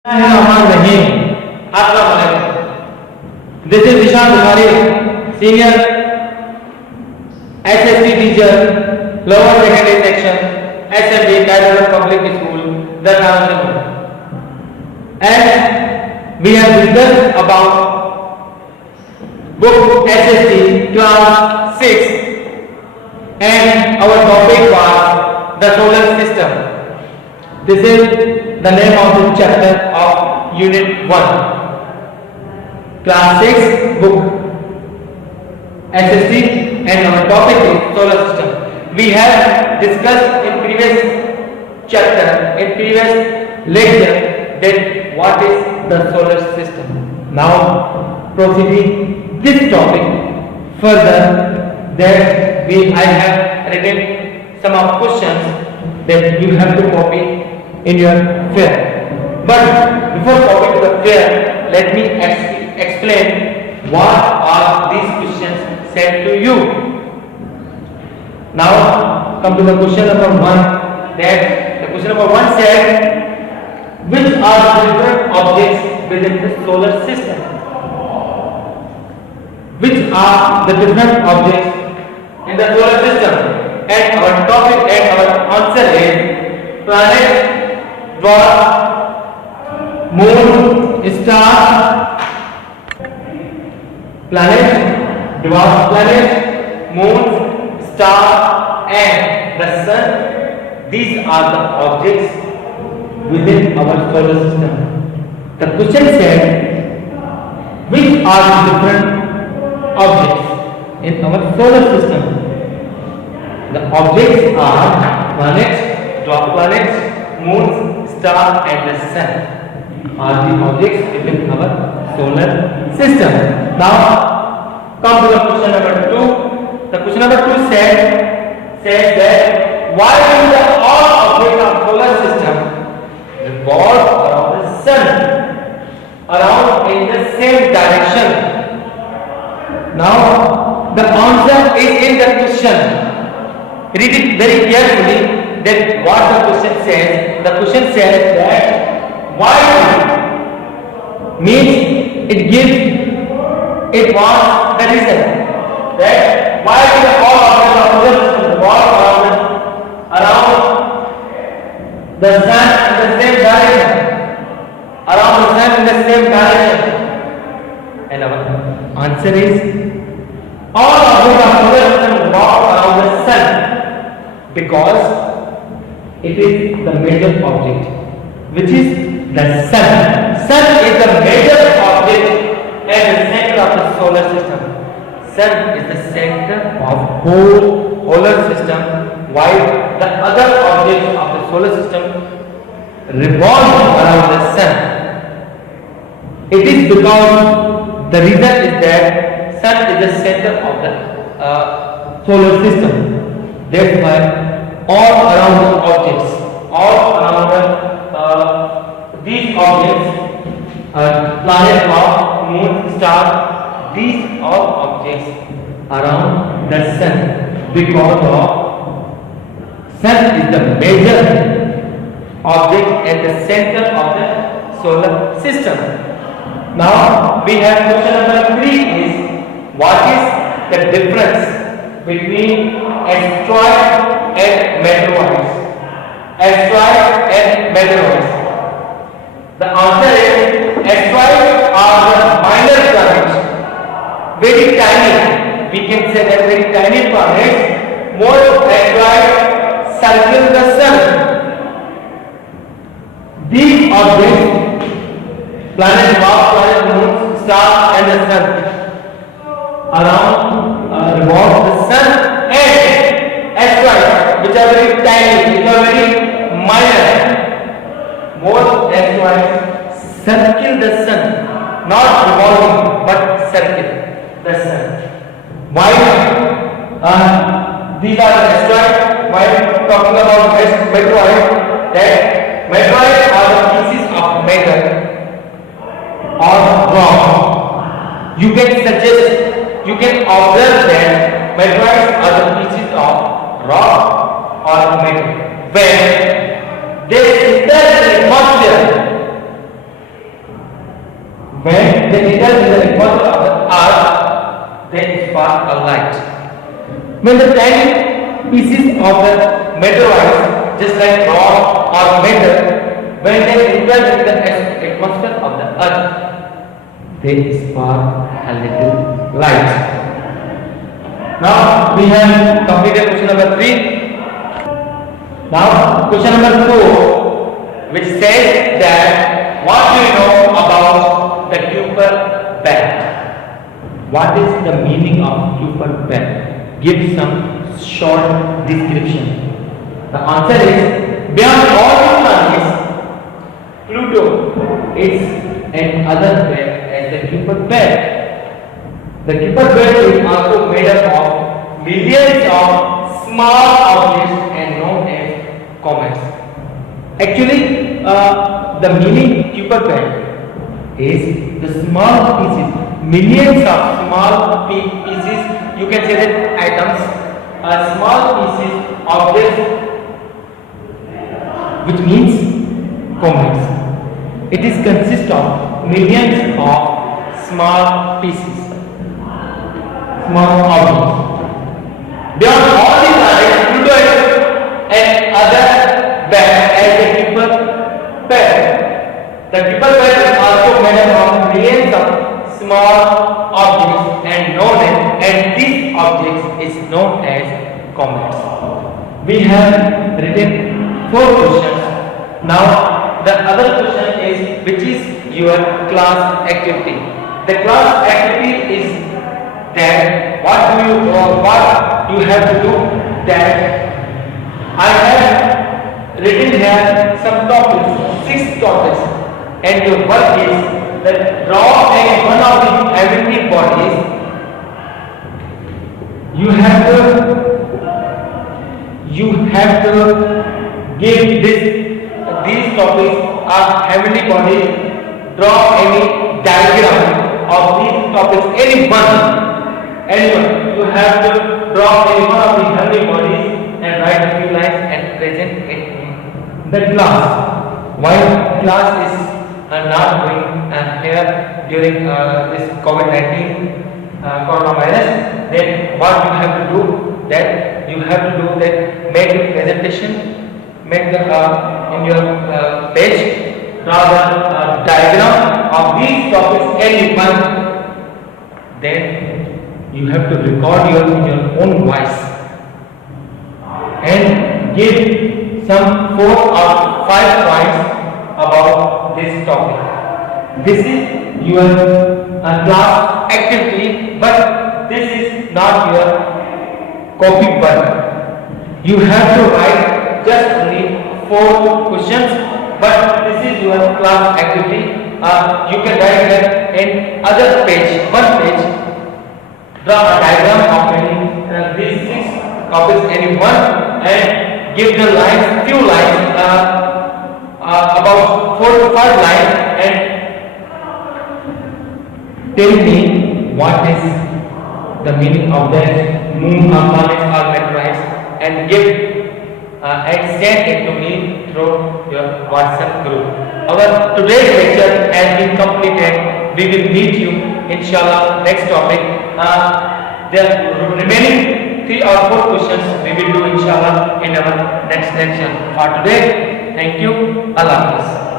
Bismillahirrahmanirrahim. Assalamualaikum. This is Dishan Bukhari, senior SST teacher, lower secondary section, SMB, Cadre Public School, Dharnawal. And we have discussed about book SST class 6 and our topic was the solar system. This is the name of the chapter of unit 1, class 6 book SST, and our topic is solar system. We have discussed in previous chapter, in previous lecture, that what is the solar system. Now proceeding this topic further, that I have written some of questions that you have to copy in your fair. But before copying to the fair, let me explain what are these questions said to you. Now come to the question number 1. That the question number 1 said, which are the different objects within the solar system? Which are the different objects in the solar system? And our topic and our answer is planet, dwarf, moon, star, planet, dwarf planet, moon, star, and the sun. These are the objects within our solar system. The question said, which are the different objects in our solar system? The objects are planet, dwarf planets, moon, star, and the sun are the objects within our solar system. Now come to the question number 2. The question number 2 says that why do the all objects of solar system revolve around the sun, around in the same direction? Now the answer is in the question. Read it very carefully. That what the question says. The question says that why means it wants the reason that why do the all objects of solar system revolve around the sun in the same direction, around the sun in the same direction. And our answer is all objects of solar system revolve around the sun because it is the major object, which is the sun. Sun is the major object and the center of the solar system. Sun is the center of whole solar system, while the other objects of the solar system revolve around the sun. It is because the reason is that sun is the center of the solar system. That's why all around the objects, all around these objects, planet, dwarf, moon, star, these all objects around the sun, because of sun is the major object at the center of the solar system. Now we have question number 3 is, what is the difference between asteroid and meteoroids? Asteroids and meteoroids. The answer is asteroids are the minor planets, very tiny. We can say that very tiny planets. Most asteroids circle the sun. These objects, planet, dwarf, planet, moon, star, and the sun, around revolve the sun, and asteroids, which are very tiny, which are very minor. Most asteroids circle the sun, not revolving, but circle the sun. Why? These are the asteroids. While talking about meteoroids, that meteoroids are the pieces of metal or rock. You can observe that meteoroids are the pieces of rock or metal. When they enter the atmosphere, they enter in the atmosphere of the earth, they spark a light. When the tiny pieces of the meteorites, just like rock or metal, when they enter in the atmosphere of the earth, they spark a little light. Now we have completed question number 3. Now question number 4, which says that what do you know about the Kuiper belt? What is the meaning of Kuiper belt? Give some short description. The answer is, beyond all the planets, Pluto is another belt as the Kuiper belt. The Kuiper belt is also made up of millions of small objects and known as comets. Actually, the meaning Kuiper belt is the small pieces, millions of small pieces. You can say that atoms are small pieces, objects, which means comets. It is consist of millions of small pieces, small objects. Beyond all the planets, Pluto and other belt as the Kuiper belt. The Kuiper belt is also made up of millions of small objects and these objects is known as comets. We have written 4 questions. Now the other question is, which is your class activity? The class activity is that what you have to do. That I have written here some topics, 6 topics, and your work is that draw any one of the heavenly bodies. You have to give these topics are heavenly bodies. Draw any diagram of these topics, anyone. You have to draw any one of the heavenly bodies and write a few lines and present it in the class. While class is not going here during this COVID-19 coronavirus, then what you have to do, that make a presentation, make the in your page, draw the diagram of these topics, anyone. Then you have to record in your own voice and give some 4 or 5 points about this topic. This is your class activity, but this is not your copy work. You have to write just only 4 questions, but this is your class activity. You can write that in other page, one page. Draw a diagram of these 6 topics, any one, and give the lines, few lines, about 4 to 5 lines, and tell me what is the meaning of that moon or planets or meteorites, and send it to me through your WhatsApp group. Our today's lecture has been completed. We will meet you inshallah next topic. The remaining 3 or 4 questions we will do inshallah in our next lecture. For today, thank you. Allah Hafiz.